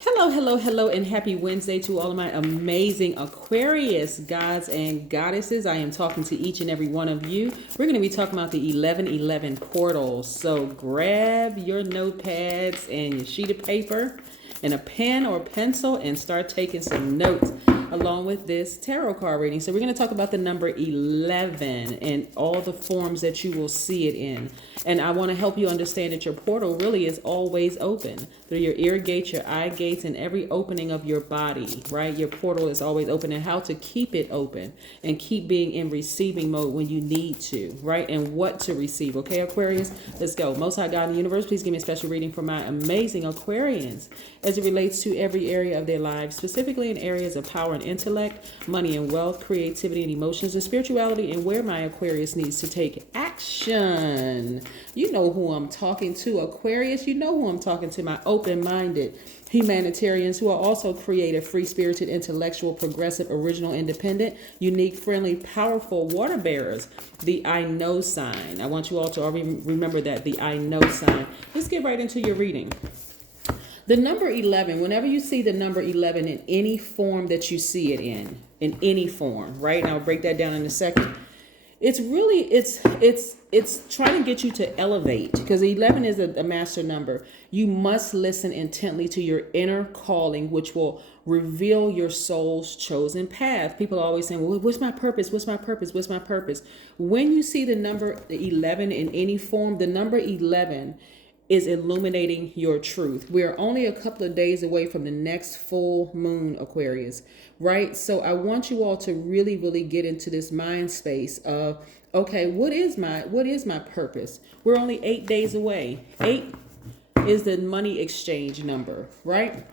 Hello, hello, hello, and happy Wednesday to all of my amazing Aquarius gods and goddesses. I am talking to each and every one of you. We're going to be talking about the 1111 portal. So grab your notepads and your sheet of paper and a pen or pencil and start taking some notes along with this tarot card reading. So we're going to talk about the number 11 and all the forms that you will see it in. And I want to help you understand that your portal really is always open through your ear gates, your eye gates, and every opening of your body, right? Your portal is always open, and how to keep it open and keep being in receiving mode when you need to, right? And what to receive. Okay, Aquarius, let's go. Most High God in the universe, please give me a special reading for my amazing Aquarians as it relates to every area of their lives, specifically in areas of power and intellect, money and wealth, creativity and emotions, and spirituality, and where my Aquarius needs to take action. You know who I'm talking to, Aquarius. You know who I'm talking to, my open-minded humanitarians who are also creative, free-spirited, intellectual, progressive, original, independent, unique, friendly, powerful water bearers. The I know sign. I want you all to remember that, the I know sign. Let's get right into your reading. The number 11, whenever you see the number 11 in any form that you see it in any form, right? And I'll break that down in a second. It's really, it's trying to get you to elevate, because 11 is a master number. You must listen intently to your inner calling, which will reveal your soul's chosen path. People are always saying, well, what's my purpose? What's my purpose? What's my purpose? When you see the number 11 in any form, the number 11 is illuminating your truth. We're only a couple of days away from the next full moon, Aquarius, right? So I want you all to really, really get into this mind space of, okay, what is my purpose? We're only 8 days away. 8 is the money exchange number, right?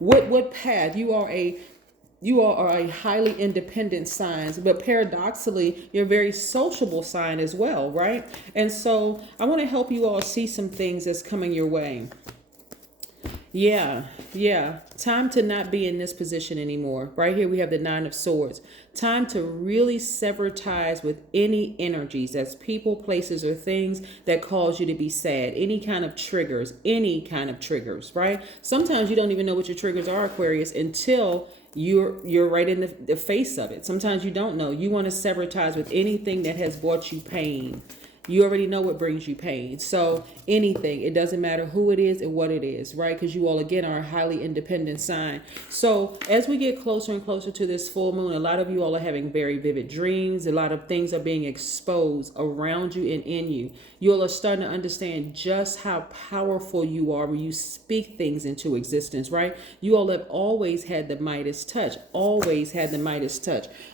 What path? You are a highly independent sign, but paradoxically, you're a very sociable sign as well, right? And so I want to help you all see some things that's coming your way. Yeah. Time to not be in this position anymore. Right here we have the 9 of Swords. Time to really sever ties with any energies, that's people, places, or things that cause you to be sad. Any kind of triggers, right? Sometimes you don't even know what your triggers are, Aquarius, until you're right in the face of it. Sometimes you don't know. You want to sever ties with anything that has brought you pain. You already know what brings you pain. So anything, it doesn't matter who it is and what it is, right? Because you all, again, are a highly independent sign. So as we get closer and closer to this full moon, a lot of you all are having very vivid dreams. A lot of things are being exposed around you and in you. You all are starting to understand just how powerful you are when you speak things into existence, right? You all have always had the Midas touch,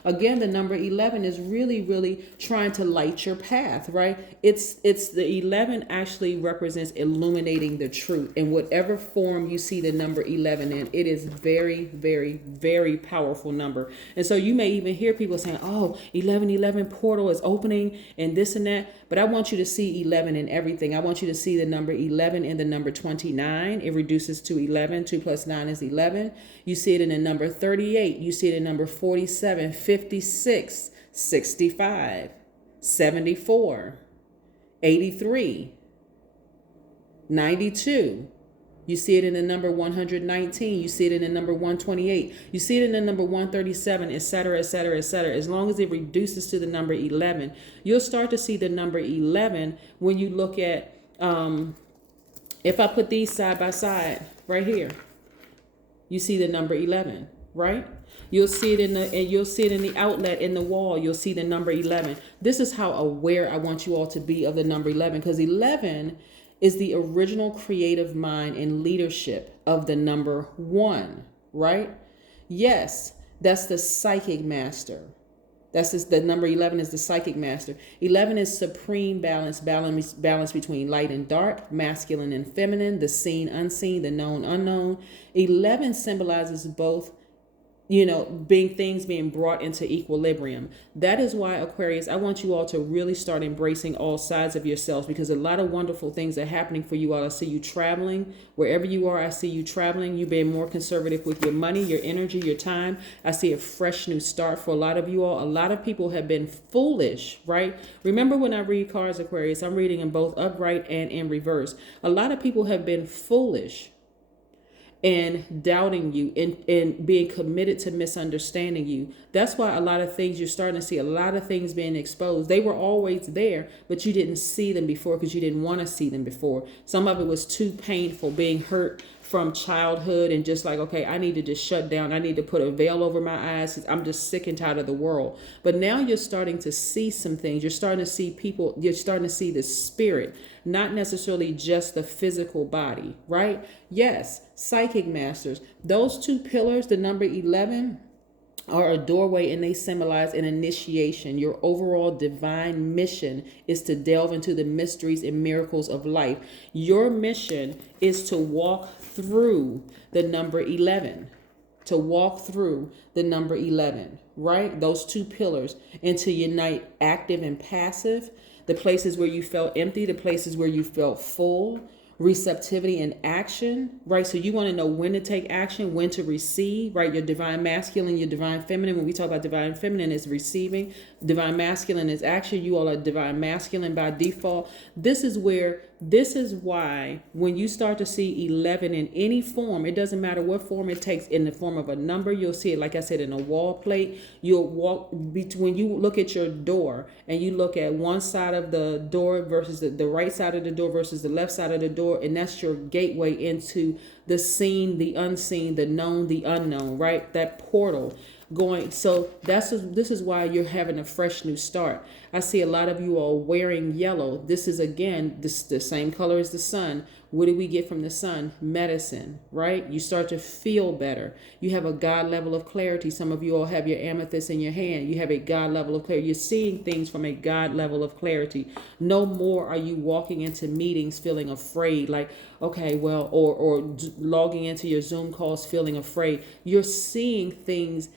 Again, the number 11 is really, really trying to light your path, right? It's the 11 actually represents illuminating the truth in whatever form you see the number 11 in. It is very, very, very powerful number. And so you may even hear people saying, oh, 1111 portal is opening and this and that. But I want you to see 11 in everything. I want you to see the number 11 in the number 29. It reduces to 11. 2 plus 9 is 11. You see it in the number 38. You see it in number 47, 56, 65, 74. 83, 92. You see it in the number 119. You see it in the number 128. You see it in the number 137, etc., etc., etc. As long as it reduces to the number 11, you'll start to see the number 11 when you look at, if I put these side by side right here, you see the number 11, right? You'll see it in the outlet in the wall. You'll see the number 11. This is how aware I want you all to be of the number 11, because 11 is the original creative mind and leadership of the number 1, right? Yes, that's the psychic master. The number 11 is the psychic master. 11 is supreme balance between light and dark, masculine and feminine, the seen, unseen, the known, unknown. 11 symbolizes both, being brought into equilibrium. That is why, Aquarius, I want you all to really start embracing all sides of yourselves, because a lot of wonderful things are happening for you all. I see you traveling. Wherever you are, I see you traveling. You being more conservative with your money, your energy, your time. I see a fresh new start for a lot of you all. A lot of people have been foolish, right? Remember, when I read cards, Aquarius, I'm reading in both upright and in reverse. A lot of people have been foolish and doubting you and being committed to misunderstanding you. That's why a lot of things, you're starting to see a lot of things being exposed. They were always there, but you didn't see them before because you didn't want to see them before. Some of it was too painful, being hurt from childhood and just like, okay, I need to just shut down. I need to put a veil over my eyes. I'm just sick and tired of the world. But now you're starting to see some things. You're starting to see people. You're starting to see the spirit, not necessarily just the physical body, right? Yes, psychic masters. Those two pillars, the number 11, are a doorway, and they symbolize an initiation. Your overall divine mission is to delve into the mysteries and miracles of life. Your mission is to walk through the number 11. To walk through the number 11, right? Those two pillars, and to unite active and passive, the places where you felt empty, the places where you felt full, receptivity and action, right? So you want to know when to take action, when to receive, right? Your divine masculine, your divine feminine. When we talk about divine feminine, is receiving. Divine masculine is action. You all are divine masculine by default. This is why when you start to see 11 in any form, it doesn't matter what form it takes, in the form of a number, you'll see it, like I said, in a wall plate. You'll walk between, you look at your door and you look at one side of the door versus the right side of the door versus the left side of the door. And that's your gateway into the seen, the unseen, the known, the unknown, right? That portal going. So this is why you're having a fresh new start. I see a lot of you all wearing yellow. This is, again, the same color as the sun. What do we get from the sun? Medicine, right? You start to feel better. You have a God level of clarity. Some of you all have your amethyst in your hand. You have a God level of clarity. You're seeing things from a God level of clarity. No more are you walking into meetings feeling afraid, like, okay, well, or logging into your Zoom calls feeling afraid. You're seeing things.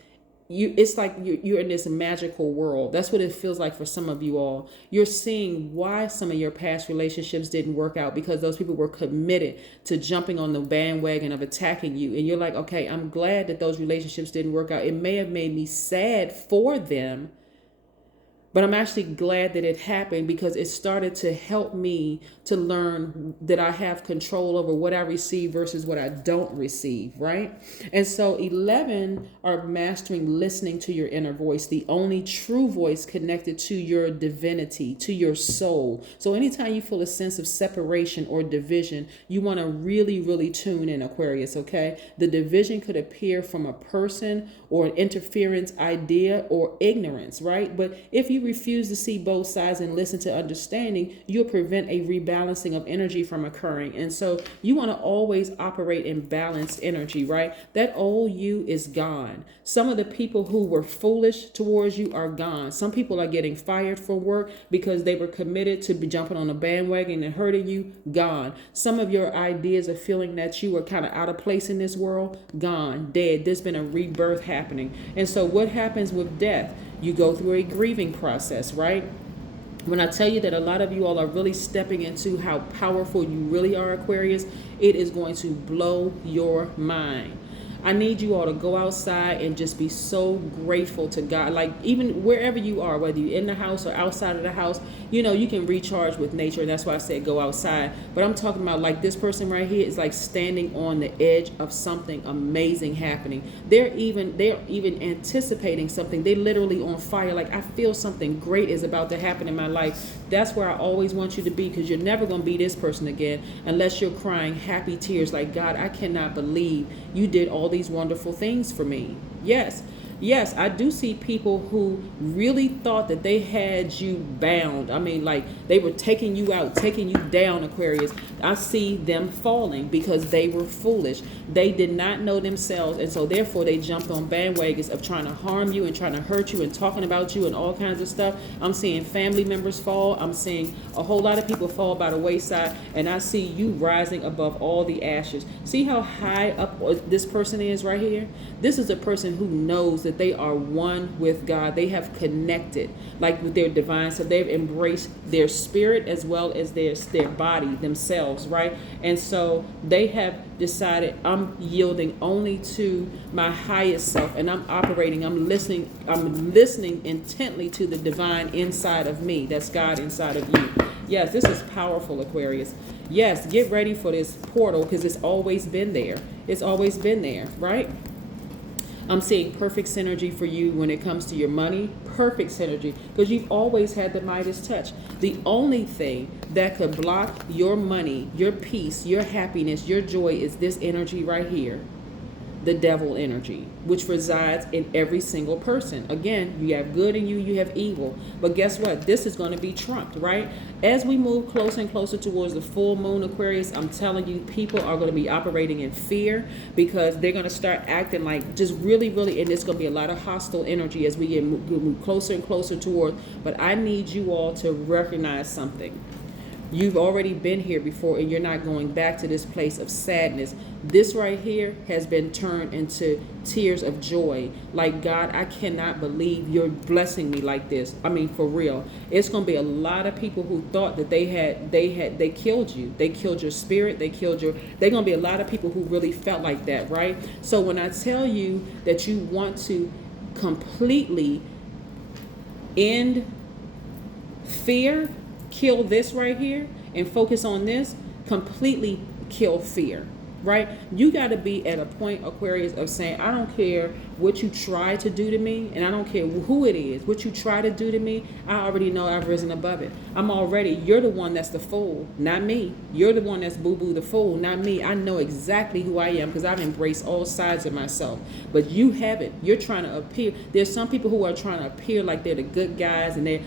It's like you're in this magical world. That's what it feels like for some of you all. You're seeing why some of your past relationships didn't work out, because those people were committed to jumping on the bandwagon of attacking you. And you're like, okay, I'm glad that those relationships didn't work out. It may have made me sad for them, but I'm actually glad that it happened, because it started to help me to learn that I have control over what I receive versus what I don't receive, right? And so 11 are mastering listening to your inner voice, the only true voice connected to your divinity, to your soul. So anytime you feel a sense of separation or division, you want to really, really tune in, Aquarius, okay? The division could appear from a person or an interference idea or ignorance, right? But if you refuse to see both sides and listen to understanding, you'll prevent a rebalancing of energy from occurring. And so you want to always operate in balanced energy, right? That old you is gone. Some of the people who were foolish towards you are gone. Some people are getting fired from work because they were committed to be jumping on a bandwagon and hurting you, gone. Some of your ideas of feeling that you were kind of out of place in this world, gone, dead. There's been a rebirth happening. And so what happens with death? You go through a grieving process, right? When I tell you that a lot of you all are really stepping into how powerful you really are, Aquarius, it is going to blow your mind. I need you all to go outside and just be so grateful to God. Like, even wherever you are, whether you're in the house or outside of the house, you know, you can recharge with nature. And that's why I said go outside. But I'm talking about, like, this person right here is like standing on the edge of something amazing happening. They're even anticipating something. They're literally on fire. Like, I feel something great is about to happen in my life. That's where I always want you to be, because you're never going to be this person again unless you're crying happy tears like, God, I cannot believe you did all these wonderful things for me. Yes, I do see people who really thought that they had you bound. I mean, like, they were taking you out, taking you down, Aquarius. I see them falling because they were foolish. They did not know themselves, and so therefore they jumped on bandwagons of trying to harm you and trying to hurt you and talking about you and all kinds of stuff. I'm seeing family members fall. I'm seeing a whole lot of people fall by the wayside, and I see you rising above all the ashes. See how high up this person is right here? This is a person who knows that they are one with God. They have connected, like, with their divine. So they've embraced their spirit as well as their body themselves, right? And so they have decided, I'm yielding only to my highest self, and I'm listening intently to the divine inside of me. That's God inside of you. Yes, this is powerful, Aquarius. Yes, get ready for this portal, because it's always been there. It's always been there, right? I'm seeing perfect synergy for you when it comes to your money. Perfect synergy, because you've always had the Midas touch. The only thing that could block your money, your peace, your happiness, your joy is this energy right here. The devil energy, which resides in every single person. Again, you have good in you, you have evil. But guess what? This is going to be trumped, right? As we move closer and closer towards the full moon, Aquarius, I'm telling you, people are going to be operating in fear, because they're going to start acting like just really, really, and there's going to be a lot of hostile energy as we move closer and closer towards. But I need you all to recognize something. You've already been here before, and you're not going back to this place of sadness. This right here has been turned into tears of joy. Like, God, I cannot believe you're blessing me like this. I mean, for real. It's going to be a lot of people who thought that they killed you. They killed your spirit. They're going to be a lot of people who really felt like that, right? So when I tell you that you want to completely end fear, kill this right here and focus on this, completely kill fear, right? You got to be at a point, Aquarius, of saying, I don't care what you try to do to me, and I don't care who it is, what you try to do to me, I already know I've risen above it. You're the one that's the fool, not me. You're the one that's boo-boo the fool, not me. I know exactly who I am, because I've embraced all sides of myself. But you haven't. You're trying to appear. There's some people who are trying to appear like they're the good guys, and they're,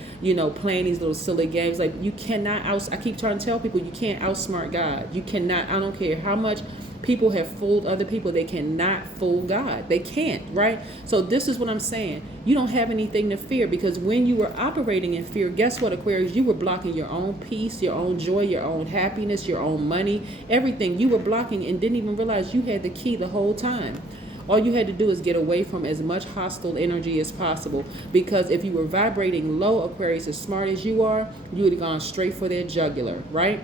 playing these little silly games. Like, you cannot I keep trying to tell people, you can't outsmart God. You cannot. I don't care how much people have fooled other people, they cannot fool God. They can't, right? So this is what I'm saying. You don't have anything to fear, because when you were operating in fear, guess what, Aquarius? You were blocking your own peace, your own joy, your own happiness, your own money, everything. You were blocking and didn't even realize you had the key the whole time. All you had to do is get away from as much hostile energy as possible, because if you were vibrating low, Aquarius, as smart as you are, you would have gone straight for their jugular, right?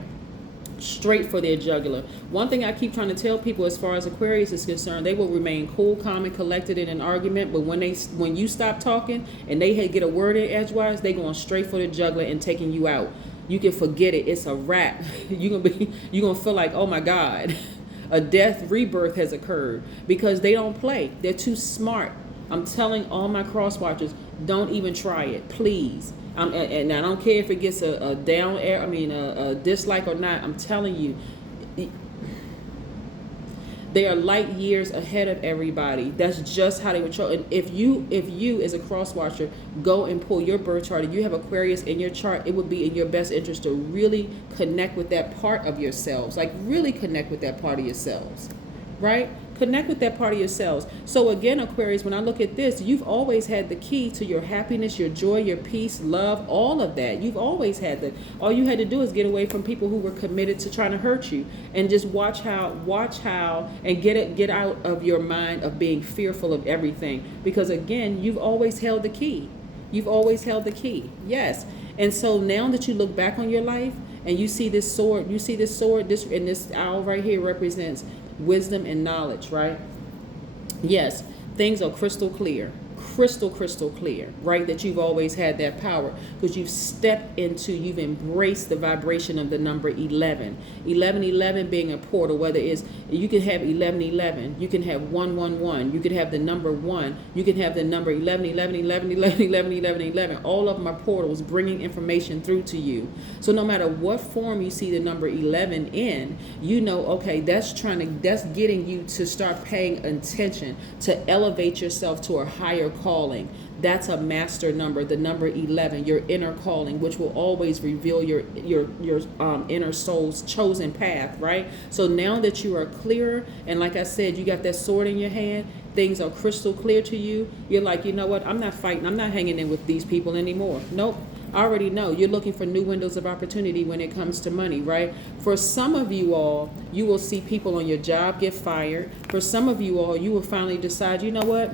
Straight for their jugular. One thing I keep trying to tell people as far as Aquarius is concerned, they will remain cool, calm, and collected in an argument, but when you stop talking and they get a word in edgewise, they going straight for the jugular and taking you out. You can forget it. It's a wrap. You're gonna feel like, oh my God, a death rebirth has occurred, because they don't play. They're too smart. I'm telling all my cross watchers, don't even try it, please. And I don't care if it gets a dislike or not. I'm telling you, they are light years ahead of everybody. That's just how they would show. And if you as a cross watcher go and pull your birth chart and you have Aquarius in your chart, it would be in your best interest to really connect with that part of yourselves. Like, really connect with that part of yourselves, right? Connect with that part of yourselves. So again, Aquarius, when I look at this, you've always had the key to your happiness, your joy, your peace, love, all of that. You've always had that. All you had to do is get away from people who were committed to trying to hurt you, and just watch how, and get out of your mind of being fearful of everything. Because again, you've always held the key. You've always held the key. Yes. And so now that you look back on your life and you see this sword, this owl right here represents wisdom and knowledge, right? Yes, things are crystal clear, right? That you've always had that power, because you've embraced the vibration of the number 11. 1111 being a portal, whether it's, you can have 1111, you can have 111, you could have the number 1, you can have the number 11, 11, 11, 11, 11, 11, 11. All of them are portals bringing information through to you. So no matter what form you see the number 11 in, okay, that's getting you to start paying attention, to elevate yourself to a higher calling. That's a master number, the number 11, your inner calling, which will always reveal your inner soul's chosen path, right? So now that you are clearer, and like I said, you got that sword in your hand, things are crystal clear to you. You're like, you know what? I'm not fighting. I'm not hanging in with these people anymore. Nope. I already know. You're looking for new windows of opportunity when it comes to money, right? For some of you all, you will see people on your job get fired. For some of you all, you will finally decide, you know what?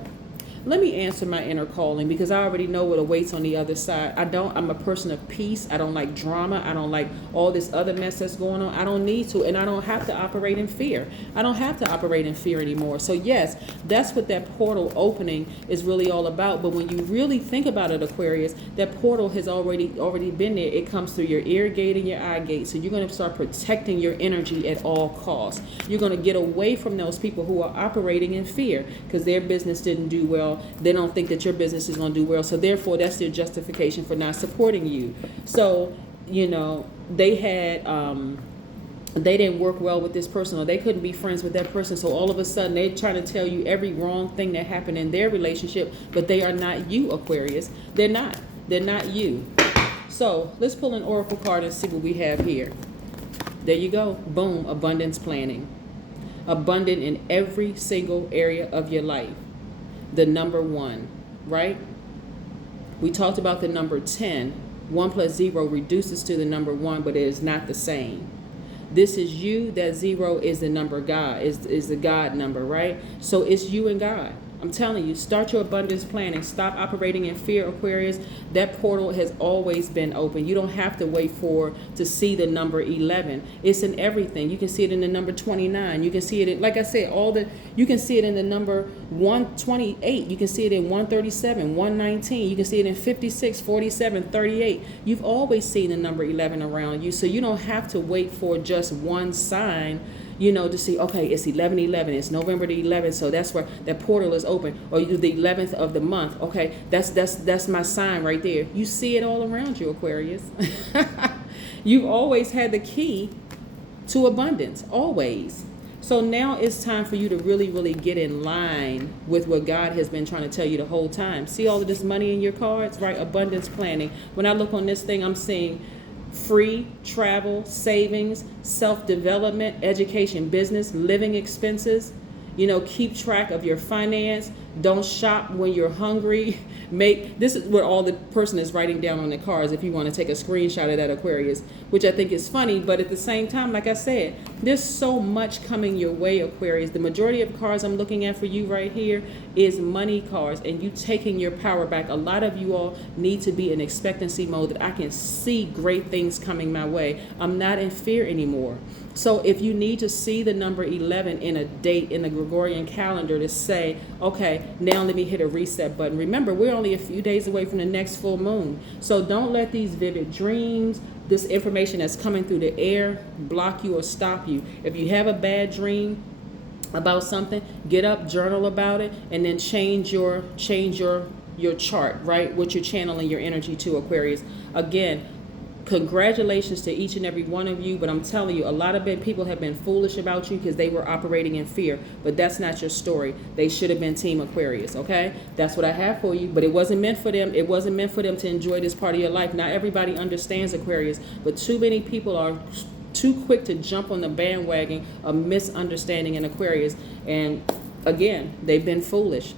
let me answer my inner calling, because I already know what awaits on the other side. I'm a person of peace. I don't like drama. I don't like all this other mess that's going on. I don't need to, and I don't have to operate in fear. I don't have to operate in fear anymore. So yes, that's what that portal opening is really all about. But when you really think about it, Aquarius, that portal has already been there. It comes through your ear gate and your eye gate. So you're going to start protecting your energy at all costs. You're going to get away from those people who are operating in fear because their business didn't do well. They don't think that your business is going to do well. So therefore, that's their justification for not supporting you. So, you know, they didn't work well with this person, or they couldn't be friends with that person. So all of a sudden, they're trying to tell you every wrong thing that happened in their relationship, but they are not you, Aquarius. They're not. They're not you. So let's pull an oracle card and see what we have here. There you go. Boom. Abundance planning. Abundant in every single area of your life. The number 1, right? We talked about the number 10. 1 plus 0 reduces to the number 1, but it is not the same. This is you. That 0 is the number God, is the God number, right? So it's you and God. I'm telling you, start your abundance planning. Stop operating in fear, Aquarius. That portal has always been open. You don't have to wait to see the number 11. It's in everything. You can see it in the number 29. You can see it in, like I said, you can see it in the number 128. You can see it in 137, 119. You can see it in 56, 47, 38. You've always seen the number 11 around you. So you don't have to wait for just one sign, you know, to see, okay, it's 11/11, it's November the 11th, so that's where that portal is open. Or you do the 11th of the month, okay, that's my sign right there. You see it all around you, Aquarius. You've always had the key to abundance, always. So now it's time for you to really, really get in line with what God has been trying to tell you the whole time. See all of this money in your cards, right? Abundance planning. When I look on this thing, I'm seeing free travel, savings, self-development, education, business, living expenses. You know, keep track of your finance. Don't shop when you're hungry. This is what all the person is writing down on the cards if you want to take a screenshot of that, Aquarius, which I think is funny. But at the same time, like I said, there's so much coming your way, Aquarius. The majority of cards I'm looking at for you right here is money cards, and you taking your power back. A lot of you all need to be in expectancy mode that I can see great things coming my way. I'm not in fear anymore. So if you need to see the number 11 in a date in the Gregorian calendar to say, okay, now let me hit a reset button. Remember, we're only a few days away from the next full moon. So don't let these vivid dreams, this information that's coming through the air, block you or stop you. If you have a bad dream about something, get up, journal about it, and then change your chart, right? What you're channeling your energy to, Aquarius. Again, congratulations to each and every one of you, but I'm telling you, a lot of people have been foolish about you because they were operating in fear, but that's not your story. They should have been Team Aquarius, okay? That's what I have for you, but it wasn't meant for them. It wasn't meant for them to enjoy this part of your life. Not everybody understands Aquarius, but too many people are too quick to jump on the bandwagon of misunderstanding in Aquarius, and again, they've been foolish,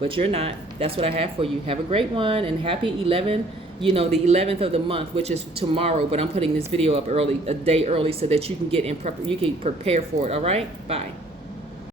but you're not. That's what I have for you. Have a great one, and happy 11. You know, the 11th of the month, which is tomorrow, but I'm putting this video up early, a day early, so that you can get in you can prepare for it. All right, bye.